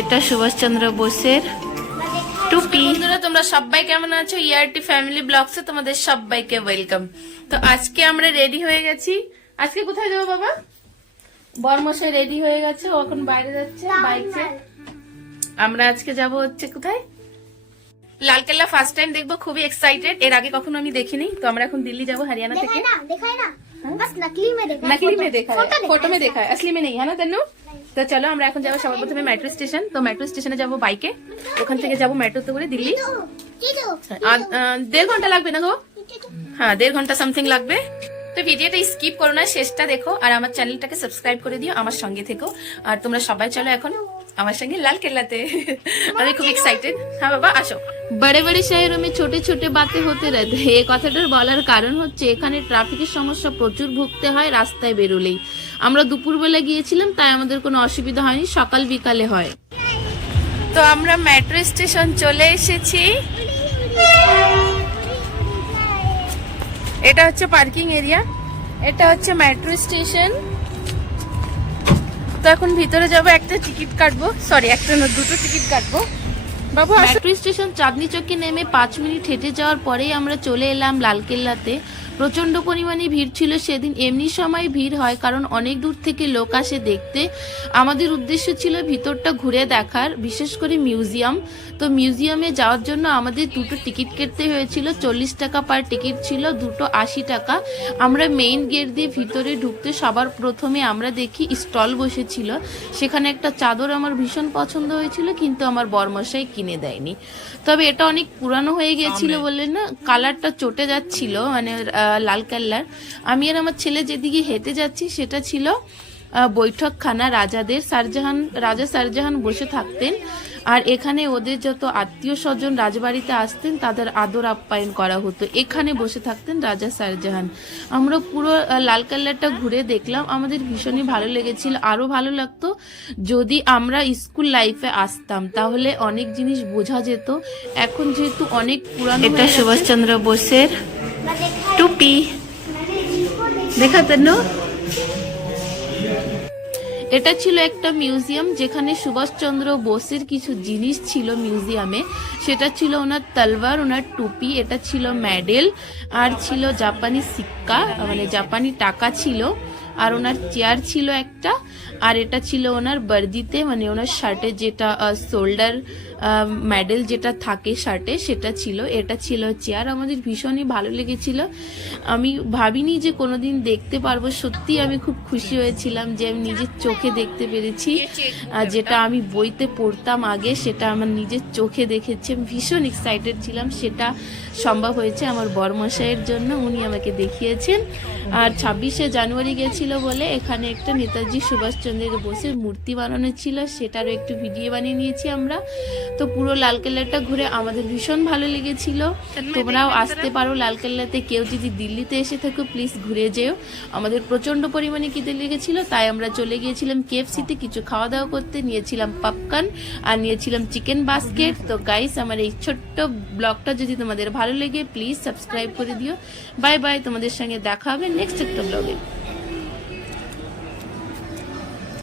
এটা সুভাষচন্দ্র বোসের টুপি। বন্ধুরা তোমরা সবাই কেমন আছো? ইয়ারটি ফ্যামিলি ব্লগসে তোমাদের সবাইকে ওয়েলকাম। তো আজকে আমরা রেডি হয়ে গেছি। আজকে কোথায় যাবো বাবা? বরমশাই রেডি হয়ে গেছে, ও এখন বাইরে যাচ্ছে বাইকে। আমরা আজকে যাব হচ্ছে কোথায়? লালকেল্লা ফার্স্ট টাইম দেখবো, খুবই এক্সাইটেড। এর আগে কখনো আমি দেখিনি। তো আমরা এখন দিল্লি যাবো हरियाणा থেকে। बस नकली में देखा नकली में देखा है, फोटो में देखा है, असली में नहीं है ना तन्नू। তো চলো আমরা এখন যাবো সবার প্রথমে মেট্রো স্টেশন। তো মেট্রো স্টেশনে যাবো বাইকে, ওখান থেকে যাবো মেট্রোতে করে দিল্লি। 1.5 ঘন্টা লাগবে না গো? হ্যাঁ 1.5 ঘন্টা সামথিং লাগবে। তো ভিডিওটা স্কিপ করো না, শেষটা দেখো আর আমার চ্যানেলটাকে সাবস্ক্রাইব করে দিও, আমার সঙ্গে থেকো। আর তোমরা সবাই চলো এখন আমার সঙ্গে লাল কেল্লাতে। আমি খুব এক্সাইটেড। হ্যাঁ বাবা আসো। बड़े बड़े शहरों में छोटे छोटे बातें होते रहते हैं। এই কথাটার বলার কারণ হচ্ছে এখানে ট্রাফিকের সমস্যা প্রচুর ভুগতে হয় রাস্তায় বেরোলেই। আমরা দুপুরবেলা গিয়েছিলাম তাই আমাদের কোনো অসুবিধা হয়নি, সকাল বিকালে হয়। তো আমরা মেট্রো স্টেশন চলে এসেছি। এটা হচ্ছে পার্কিং এরিয়া, এটা হচ্ছে মেট্রো স্টেশন। তো এখন ভিতরে যাবো, একটা টিকিট কাটবো, সরি একটা না দুটো টিকিট কাটবো। বাবু মেট্রো স্টেশন চাঁদনি চৌকে নেমে 5 মিনিট হেঁটে যাওয়ার পরেই আমরা চলে এলাম লালকেল্লাতে। প্রচন্ড পরিমাণে ভিড় ছিল সেদিন। এমনি সময় ভিড় হয় কারণ অনেক দূর থেকে লোক আসে দেখতে। আমাদের উদ্দেশ্য ছিল ভিতরটা ঘুরে দেখার, বিশেষ করে মিউজিয়াম। তো মিউজিয়ামে যাওয়ার জন্য আমাদের দুটো টিকিট কেটে হয়েছিল। 40 টাকা পার টিকিট ছিল, দুটো 80 টাকা। আমরা মেইন গেট দিয়ে ভিতরে ঢুকতে সবার প্রথমে আমরা দেখি স্টল বসেছিল। সেখানে একটা চাদর আমার ভীষণ পছন্দ হয়েছিল, কিন্তু আমার বরমশাই কিনে দেয়নি। তবে এটা অনেক পুরানো হয়ে গেছিল বলে না, কালারটা চটে যাচ্ছিল, মানে লালকেল্লার। আমি আর আমার ছেলে যেদিকে হেঁটে যাচ্ছি সেটা ছিল বৈঠকখানা রাজাদের। রাজা শাহজাহান বসে থাকতেন, আর এখানে ওদের যত আত্মীয় স্বজন রাজবাড়িতে আসতেন তাদের আদর আপ্যায়ন করা হতো। এখানে বসে থাকতেন রাজা শাহজাহান। আমরা পুরো লালকেল্লাটা ঘুরে দেখলাম, আমাদের ভীষণই ভালো লেগেছিল। আরো ভালো লাগতো যদি আমরা স্কুল লাইফে আসতাম, তাহলে অনেক জিনিস বোঝা যেত। এখন যেহেতু অনেক পুরানো। এটা সুভাষচন্দ্র বোসের টুপি, দেখা তনু। এটা ছিল একটা মিউজিয়াম যেখানে সুভাষচন্দ্র বোসের কিছু জিনিস ছিল মিউজিয়ামে। সেটা ছিল ওনার তলবার, ওনার টুপি, এটা ছিল মেডেল, আর ছিল জাপানি সিক্কা মানে জাপানি টাকা ছিল, আর ওনার চেয়ার ছিল একটা, আর এটা ছিল ওনার বর্দিতে মানে ওনার শার্টে যেটা শোল্ডার মেডেল যেটা থাকে শার্টে সেটা ছিল। এটা ছিল চেয়ার। আমাদের ভীষণই ভালো লেগেছিল। আমি ভাবিনি যে কোনোদিন দেখতে পারবো। সত্যি আমি খুব খুশি হয়েছিলাম যে আমি নিজের চোখে দেখতে পেরেছি। যেটা আমি বইতে পড়তাম আগে সেটা আমার নিজের চোখে দেখেছি। আমি ভীষণ এক্সাইটেড ছিলাম। সেটা সম্ভব হয়েছে আমার বরমশাইয়ের জন্য, উনি আমাকে দেখিয়েছেন। আর 26শে জানুয়ারি গেছিল বলে এখানে একটা নেতাজি সুভাষচন্দ্র বোসের মূর্তি বানানো ছিল, সেটারও একটু ভিডিও বানিয়ে নিয়েছি আমরা। তো পুরো লালকেল্লাটা ঘুরে আমাদের ভীষণ ভালো লেগেছিল। তোমরাও আসতে পারো লালকেল্লাতে। কেউ যদি দিল্লিতে এসে থাকো প্লিজ ঘুরে যেও। আমাদের প্রচন্ড পরিমাণে খিদে লেগেছিল, তাই আমরা চলে গিয়েছিলাম KFC-তে কিছু খাওয়া দাওয়া করতে। নিয়েছিলাম পপকর্ন আর নিয়েছিলাম চিকেন বাস্কেট। তো গাইস, আমার এই ছোট্ট ব্লগটা যদি তোমাদের ভালো লেগে প্লিজ সাবস্ক্রাইব করে দিও। বাই বাই, তোমাদের সঙ্গে দেখা হবে নেক্সট একটা ব্লগে।